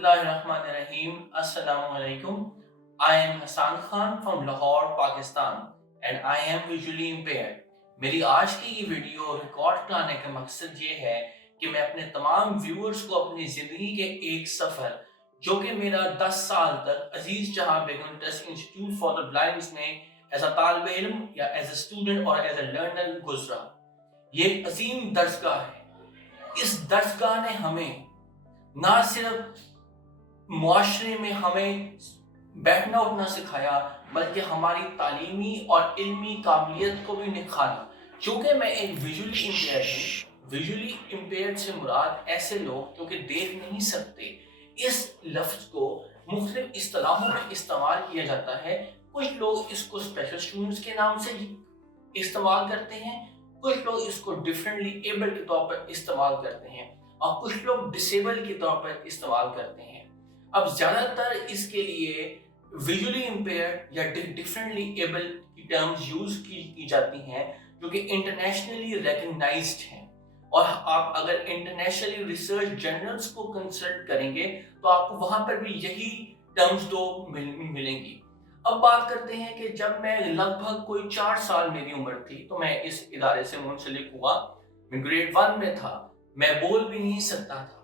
Bismillahirrahmanirrahim. Assalamu alaikum. I am Hassan Khan from Lahore, Pakistan and I am visually impaired. मेरी आज की ये video record कराने का मकसद ये है कि मैं अपने तमाम व्यूअर्स को अपनी ज़िंदगी के एक सफ़र जो कि मेरा 10 साल तक Aziz Jahan Begum trust institute for the blinds में एज अ तालिब इल्म या एज अ स्टूडेंट और एज अ लर्नर गुजरा। ये एक अजीम दर्सगाह है। इस दर्सगाह ने हमें ना सिर्फ मुआशरे में हमें बैठना उठना सिखाया बल्कि हमारी तालीमी और इल्मी काबिलियत को भी निखारा। चूँकि मैं एक विजुअली इम्पेयर्ड हूँ, विजुअली इम्पेयर्ड से मुराद ऐसे लोग जो कि देख नहीं सकते। इस लफ्ज़ को मुख्तलिफ इस्तिलाहों में इस्तेमाल किया जाता है। कुछ लोग इसको स्पेशल स्टूडेंट्स के नाम से इस्तेमाल करते हैं, कुछ लोग इसको डिफरेंटली एबल के तौर पर इस्तेमाल करते हैं और कुछ लोग डिसेबल के तौर पर इस्तेमाल करते हैं। अब ज़्यादातर इसके लिए विजुअली इम्पेयर्ड या डिफरेंटली एबल की टर्म्स यूज़ की जाती हैं जो कि इंटरनेशनली रिकग्नाइज्ड हैं। और आप अगर इंटरनेशनली रिसर्च जर्नल्स को कंसल्ट करेंगे तो आपको वहाँ पर भी यही टर्म्स दो मिलेंगी। अब बात करते हैं कि जब मैं लगभग कोई 4 साल मेरी उम्र थी तो मैं इस इदारे से मुंसलिक हुआ। मैं ग्रेड 1 में था, मैं बोल भी नहीं सकता था।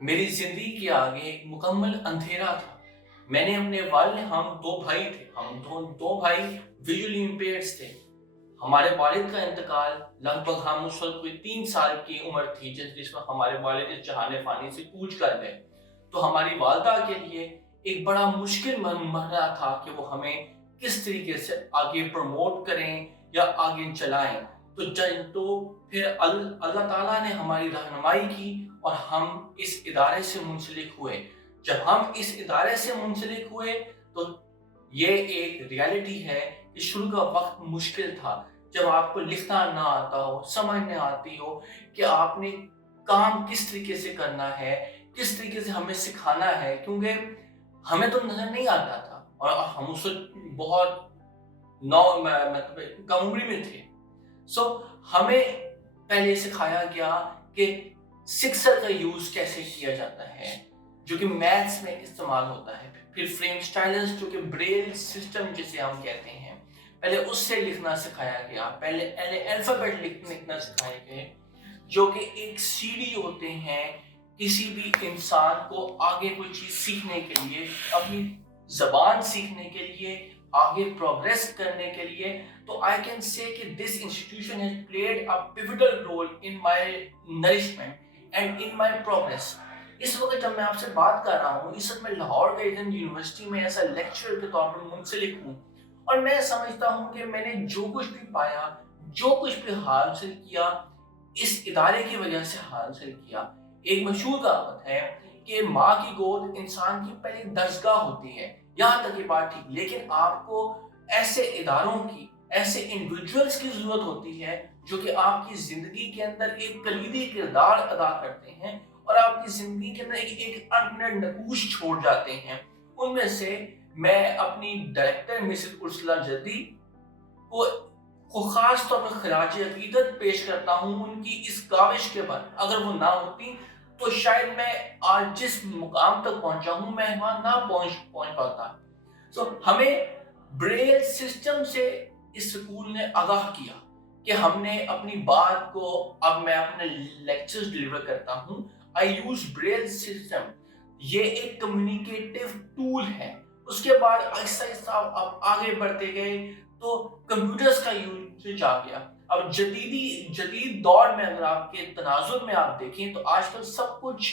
मेरी जिंदगी के आगे एक मुकम्मल अंधेरा था। मैंने अपने वालिद, हम 2 भाई थे, हम दो भाई विजुअली इम्पेयर्ड थे। हमारे वालिद का इंतकाल लगभग हम उस वक्त कोई 3 साल की उम्र थी जिसमें हमारे वालिद इस जहाने फानी से कूच कर गए। तो हमारी वालदा के लिए एक बड़ा मुश्किल मरहला था कि वो हमें किस तरीके से आगे प्रमोट करें या आगे चलाएं। तो फिर अल्लाह ताला ने हमारी रहनुमाई की और हम इस इदारे से मुंसलिक हुए। जब हम इस इदारे से मुंसलिक हुए तो ये एक रियलिटी है कि शुरू का वक्त मुश्किल था, जब आपको लिखना ना आता हो, समझ नहीं आती हो कि आपने काम किस तरीके से करना है, किस तरीके से हमें सिखाना है, क्योंकि हमें तो नजर नहीं आता था और हम उससे बहुत मतलब कम उम्र में थे। हमें पहले सिखाया गया कि सिक्सर का यूज कैसे किया जाता है जो कि मैथ्स में इस्तेमाल होता है। फिर फ्रेम स्टाइलस जो कि ब्रेल सिस्टम जिसे हम कहते हैं, पहले उससे लिखना सिखाया गया। पहले अल्फाबेट लिखना सिखाए गए जो कि एक सीढ़ी होते हैं किसी भी इंसान को आगे कोई चीज सीखने के लिए, अपनी जबान सीखने के लिए, आगे प्रोग्रेस करने के लिए। तो आई कैन से कि this institution has played a pivotal role in my nourishment and in my progress. इस वक्त जब मैं आपसे बात कर रहा हूँ, इस वक्त मैं लाहौर गवर्नमेंट यूनिवर्सिटी में ऐसा लेक्चरर के तौर पर मुंसलिक हूँ और मैं समझता हूँ कि मैंने जो कुछ भी पाया, जो कुछ भी हासिल किया, इस इदारे की वजह से हासिल किया। एक मशहूर कहावत है कि माँ की गोद इंसान की पहली दरसगाह होती है। यहाँ तक ये बात ठीक, लेकिन आपको ऐसे इदारों की, ऐसे इंडिविजुअल्स की जरूरत होती है जो कि आपकी जिंदगी के अंदर एक कलीदी किरदार अदा करते हैं और आपकी जिंदगी के अंदर एक अनगिनत नकूश छोड़ जाते हैं। उनमें से मैं अपनी डायरेक्टर मिसेस उर्सुला जल्दी को खास तौर पर खराज अकीदत पेश करता हूँ उनकी इस काविश के बाद। अगर वो ना होती तो शायद मैं आज जिस मुकाम तक पहुंचा हूँ मैं वहां ना पहुंच पाता। हमें ब्रेल सिस्टम से इस स्कूल ने आगाह किया कि हमने अपनी बात को, अब मैं अपने लेक्चर्स डिलीवर करता हूँ, आई यूज ब्रेल सिस्टम। ये एक कम्युनिकेटिव टूल है। उसके बाद आहिस्ता आहिस्ता अब आगे बढ़ते गए तो कंप्यूटर्स का यूज आ गया। अब जदीद दौर में अगर आपके तनाजुर में आप देखें तो आजकल सब कुछ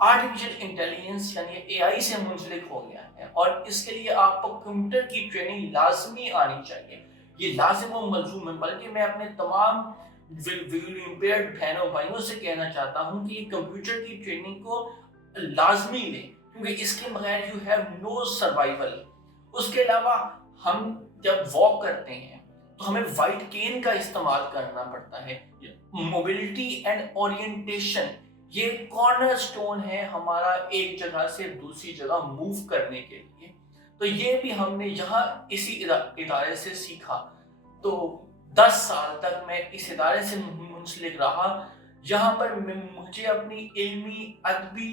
आर्टिफिशियल इंटेलिजेंस यानी एआई से मुंसलिक हो गया है और इसके लिए आपको कंप्यूटर की ट्रेनिंग लाजमी आनी चाहिए। ये लाजिम और मलजूम है। बल्कि मैं अपने तमाम विजुअली इम्पेयर्ड बहनों भाइयों से कहना चाहता हूँ कि कंप्यूटर की ट्रेनिंग को लाजमी लें, क्योंकि इसके बगैर यू हैव नो सर्वाइवल। उसके अलावा हम जब वॉक करते हैं तो हमें वाइट केन का इस्तेमाल करना पड़ता है। मोबिलिटी एंड ओरिएंटेशन ये कॉर्नर स्टोन है हमारा एक जगह से दूसरी जगह मूव करने के लिए। तो ये भी हमने यहाँ इसी इदारे से सीखा। तो 10 साल तक मैं इस इदारे से मुंसलिक रहा। यहाँ पर मुझे अपनी इल्मी, अदबी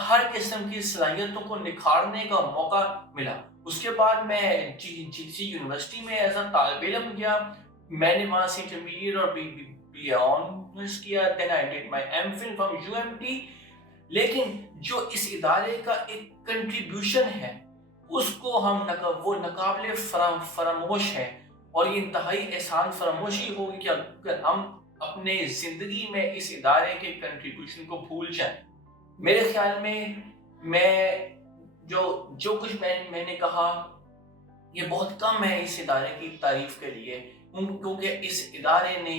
ہر قسم کی صلاحیتوں کو نکھارنے کا موقع ملا. اس کے بعد میں GC یونیورسٹی میں ایز اے طالب علم گیا. میں نے وہاں سے انٹرمیڈیٹ اور بی آنرس کیا. Then I did my M Phil from UMT. لیکن جو اس ادارے کا ایک کنٹریبیوشن ہے اس کو ہم وہ ناقابل فراموش ہے, اور یہ انتہائی احسان فراموشی ہوگی کہ اگر ہم اپنے زندگی میں اس ادارے کے کنٹریبیوشن کو بھول جائیں. میرے خیال میں جو کچھ میں نے کہا یہ بہت کم ہے اس ادارے کی تعریف کے لیے, کیونکہ اس ادارے نے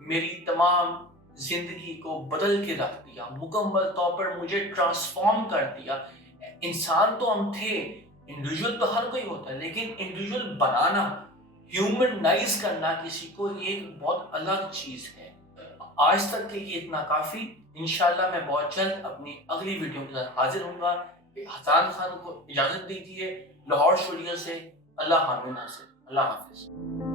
میری تمام زندگی کو بدل کے رکھ دیا, مکمل طور پر مجھے ٹرانسفارم کر دیا. انسان تو ہم تھے, انڈیویجول تو ہر کوئی ہوتا ہے, لیکن انڈیویجول بنانا, ہیومنائز کرنا کسی کو, یہ ایک بہت الگ چیز ہے. آج تک کے لیے اتنا کافی. انشاءاللہ میں بہت جلد اپنی اگلی ویڈیو کے ساتھ حاضر ہوں گا. حسان خان کو اجازت دیجیے لاہور اسٹوڈیو سے. اللہ حافظ. اللہ حافظ.